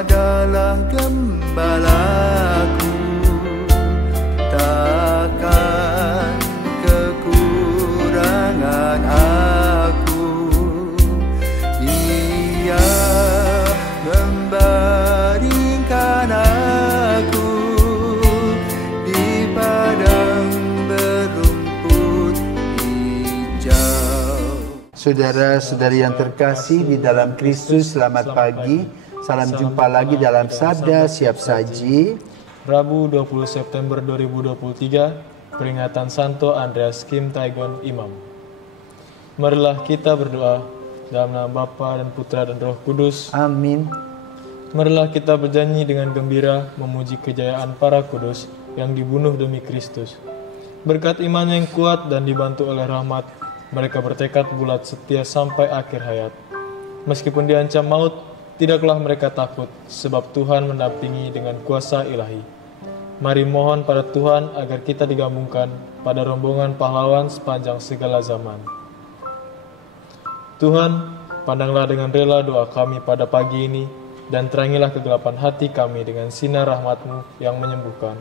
adalah gembalaku, takkan kekurangan aku. Ia membaringkan aku di padang berumput hijau. Saudara-saudari yang terkasih di dalam Kristus, selamat pagi. Salam jumpa lagi dalam Sabda Siap Saji. Rabu 20 September 2023, peringatan Santo Andreas Kim Taegon Imam. Marilah kita berdoa dalam nama Bapa dan Putra dan Roh Kudus. Amin. Marilah kita bernyanyi dengan gembira memuji kejayaan para kudus yang dibunuh demi Kristus. Berkat iman yang kuat dan dibantu oleh rahmat, mereka bertekad bulat setia sampai akhir hayat. Meskipun diancam maut, tidaklah mereka takut, sebab Tuhan mendampingi dengan kuasa ilahi. Mari mohon pada Tuhan agar kita digabungkan pada rombongan pahlawan sepanjang segala zaman. Tuhan, pandanglah dengan rela doa kami pada pagi ini, dan terangilah kegelapan hati kami dengan sinar rahmat-Mu yang menyembuhkan.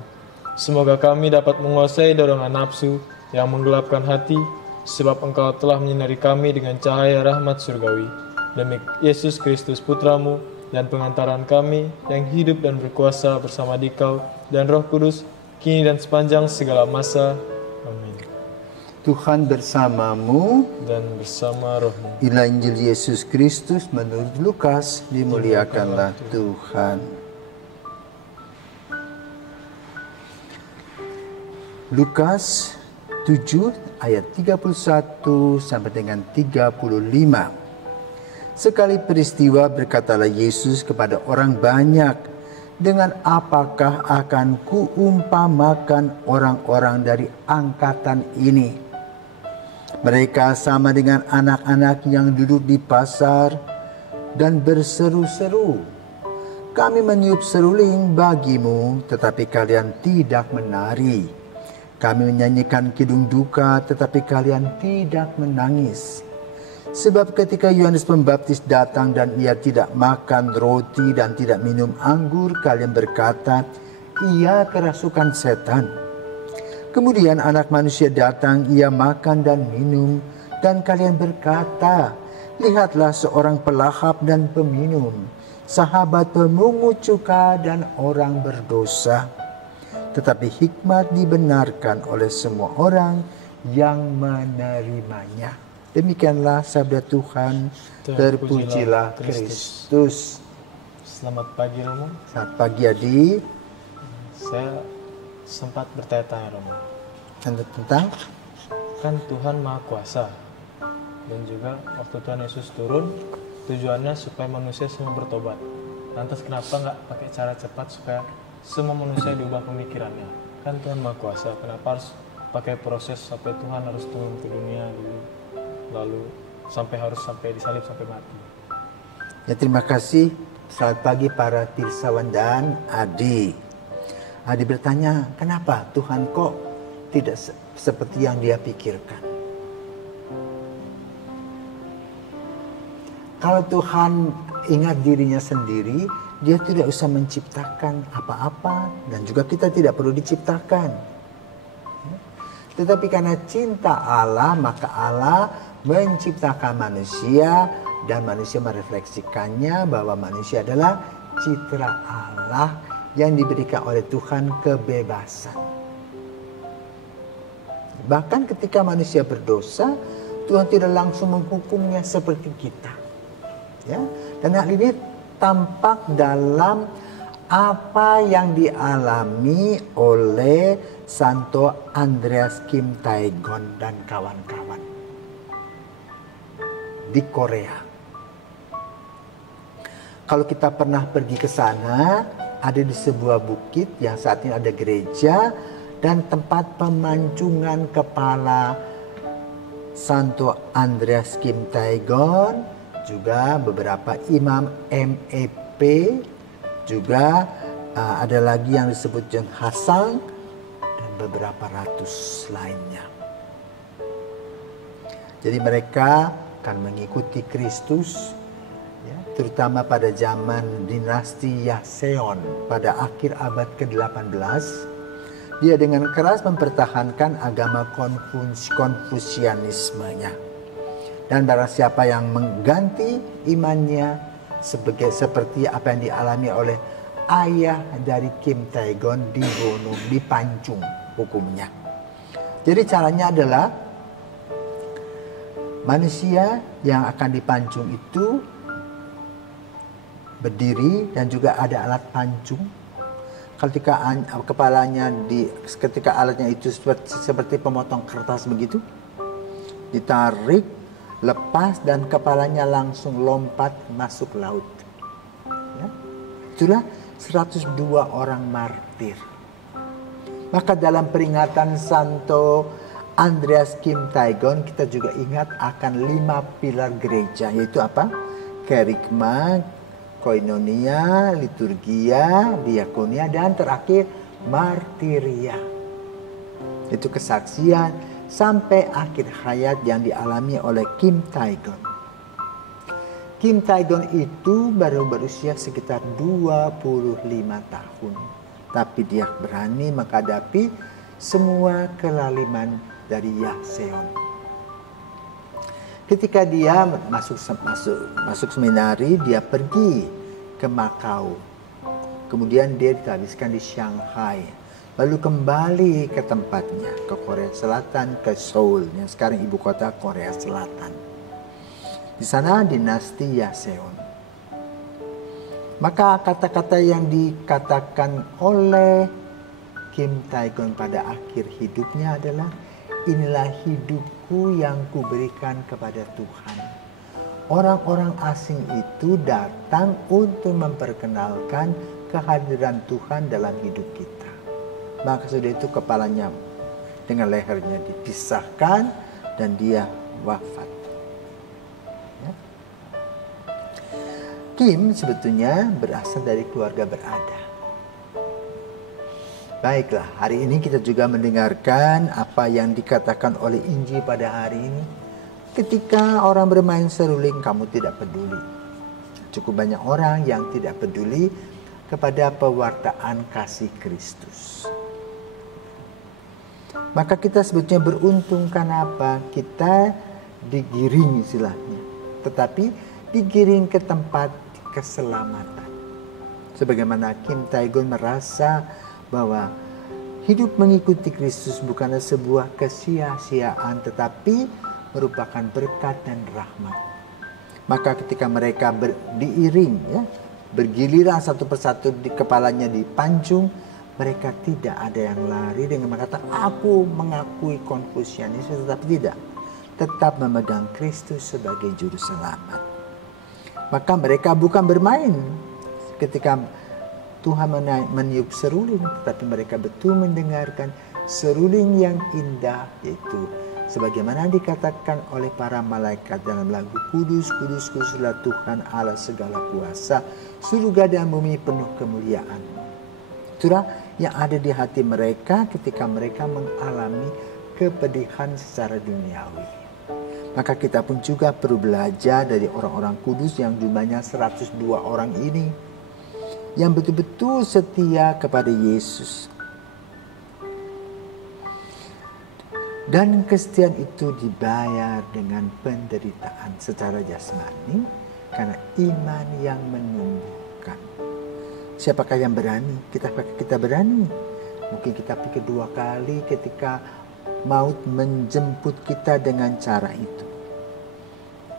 Semoga kami dapat menguasai dorongan nafsu yang menggelapkan hati, sebab Engkau telah menyinari kami dengan cahaya rahmat surgawi. Demi Yesus Kristus Putra-Mu dan pengantaran kami yang hidup dan berkuasa bersama Dikau dan Roh Kudus, kini dan sepanjang segala masa. Amin. Tuhan bersamamu Dan bersama roh-Mu. Inilah Injil Yesus Kristus menurut Lukas. Dimuliakanlah Tuhan. Lukas 7 ayat 31 sampai dengan 35. Sekali peristiwa berkatalah Yesus kepada orang banyak, dengan apakah akan kuumpamakan orang-orang dari angkatan ini? Mereka sama dengan anak-anak yang duduk di pasar dan berseru-seru. Kami meniup seruling bagimu, tetapi kalian tidak menari. Kami menyanyikan kidung duka, tetapi kalian tidak menangis. Sebab ketika Yohanes Pembaptis datang dan ia tidak makan roti dan tidak minum anggur, kalian berkata, ia kerasukan setan. Kemudian anak manusia datang, ia makan dan minum, dan kalian berkata, lihatlah seorang pelahap dan peminum, sahabat pemungut cukai dan orang berdosa. Tetapi hikmat dibenarkan oleh semua orang yang menerimanya. Demikianlah sabda Tuhan. Terpujilah Kristus. Selamat pagi, Romo. Selamat pagi, Adi. Saya sempat bertanya-tanya, Romo. Tentang? Kan Tuhan Maha Kuasa. Dan juga waktu Tuhan Yesus turun, tujuannya supaya manusia semua bertobat. Lantas kenapa nggak pakai cara cepat supaya semua manusia diubah pemikirannya? Kan Tuhan Maha Kuasa, kenapa harus pakai proses sampai Tuhan harus turun ke dunia dulu, lalu harus sampai disalib sampai mati? Ya, terima kasih. Selamat pagi para Tirsawan dan Adi. Adi bertanya, kenapa Tuhan kok tidak seperti yang dia pikirkan? Kalau Tuhan ingat dirinya sendiri, dia tidak usah menciptakan apa-apa, dan juga kita tidak perlu diciptakan. Tetapi karena cinta Allah, maka Allah menciptakan manusia, dan manusia merefleksikannya bahwa manusia adalah citra Allah yang diberikan oleh Tuhan kebebasan. Bahkan ketika manusia berdosa, Tuhan tidak langsung menghukumnya seperti kita. Ya, dan hal ini tampak dalam apa yang dialami oleh Santo Andreas Kim Taegon dan kawan-kawan di Korea. Kalau kita pernah pergi ke sana, ada di sebuah bukit yang saat ini ada gereja dan tempat pemancungan kepala Santo Andreas Kim Taegon, juga beberapa imam MEP, juga ada lagi yang disebut John Hasang, dan beberapa ratus lainnya. Jadi mereka akan mengikuti Kristus, ya, terutama pada zaman dinasti Joseon pada akhir abad ke-18, dia dengan keras mempertahankan agama Konfusianismenya. Dan barang siapa yang mengganti imannya seperti apa yang dialami oleh ayah dari Kim Tae-gon, dibunuh, dipancung hukumnya. Jadi caranya adalah manusia yang akan dipancung itu berdiri dan juga ada alat pancung. Ketika kepalanya ketika alatnya itu seperti pemotong kertas begitu, ditarik, lepas dan kepalanya langsung lompat masuk laut. Ya. Itulah 102 orang martir. Maka dalam peringatan Santo Andreas Kim Tae-gon kita juga ingat akan 5 pilar gereja, yaitu apa? Kerigma, koinonia, liturgia, diakonia, dan terakhir martiria. Itu kesaksian sampai akhir hayat yang dialami oleh Kim Tae-gon. Kim Tae-gon itu baru berusia sekitar 25 tahun. Tapi dia berani menghadapi semua kelaliman dari Joseon. Ketika dia masuk seminari, dia pergi ke Makau. Kemudian dia dihabiskan di Shanghai. Lalu kembali ke tempatnya, ke Korea Selatan, ke Seoul, yang sekarang ibu kota Korea Selatan. Di sana dinasti Joseon. Maka kata-kata yang dikatakan oleh Kim Tae-gon pada akhir hidupnya adalah, inilah hidupku yang kuberikan kepada Tuhan. Orang-orang asing itu datang untuk memperkenalkan kehadiran Tuhan dalam hidup kita. Maka sudah itu kepalanya dengan lehernya dipisahkan dan dia wafat. Ya. Kim sebetulnya berasal dari keluarga berada. Baiklah, hari ini kita juga mendengarkan apa yang dikatakan oleh Injil pada hari ini. Ketika orang bermain seruling, kamu tidak peduli. Cukup banyak orang yang tidak peduli kepada pewartaan kasih Kristus. Maka kita sebetulnya beruntung karena apa? Kita digiring istilahnya. Tetapi digiring ke tempat keselamatan. Sebagaimana Kim Tae-gon merasa bahwa hidup mengikuti Kristus bukanlah sebuah kesia-siaan, tetapi merupakan berkat dan rahmat. Maka ketika mereka diiring, ya, bergiliran satu persatu di kepalanya dipancung, mereka tidak ada yang lari dengan mengatakan aku mengakui Konfusianisme, tetapi tidak, tetap memegang Kristus sebagai juru selamat. Maka mereka bukan bermain ketika Tuhan meniup seruling, tetapi mereka betul mendengarkan seruling yang indah, yaitu sebagaimana dikatakan oleh para malaikat dalam lagu Kudus, Kudus, Kuduslah Tuhan Allah segala kuasa, surga dan bumi penuh kemuliaan. Itulah yang ada di hati mereka ketika mereka mengalami kepedihan secara duniawi. Maka kita pun juga perlu belajar dari orang-orang kudus yang jumlahnya 102 orang ini, yang betul-betul setia kepada Yesus. Dan kesetiaan itu dibayar dengan penderitaan secara jasmani karena iman yang menumbuhkan. Siapakah yang berani? Kita berani. Mungkin kita pikir 2 kali ketika maut menjemput kita dengan cara itu.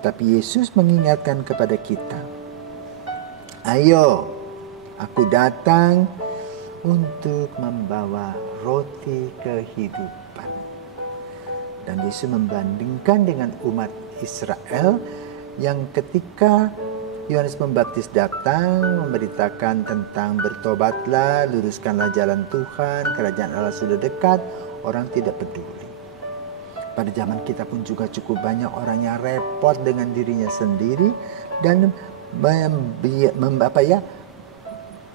Tapi Yesus mengingatkan kepada kita, ayo, aku datang untuk membawa roti kehidupan. Dan Yesus membandingkan dengan umat Israel yang ketika Yohanes Pembaptis datang memberitakan tentang bertobatlah, luruskanlah jalan Tuhan, kerajaan Allah sudah dekat, orang tidak peduli. Pada zaman kita pun juga cukup banyak orang yang repot dengan dirinya sendiri dan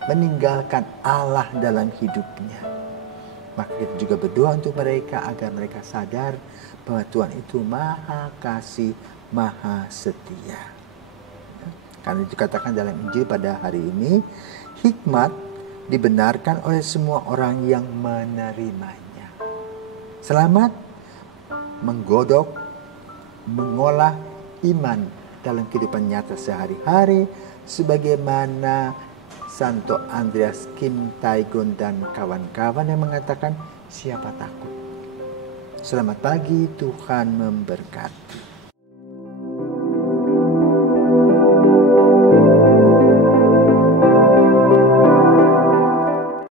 meninggalkan Allah dalam hidupnya. Maka kita juga berdoa untuk mereka agar mereka sadar bahwa Tuhan itu Maha Kasih, Maha Setia. Karena dikatakan dalam Injil pada hari ini, hikmat dibenarkan oleh semua orang yang menerimanya. Selamat menggodok, mengolah iman dalam kehidupan nyata sehari-hari, sebagaimana Santo Andreas Kim Taegon dan kawan-kawan yang mengatakan, siapa takut. Selamat pagi, Tuhan memberkati.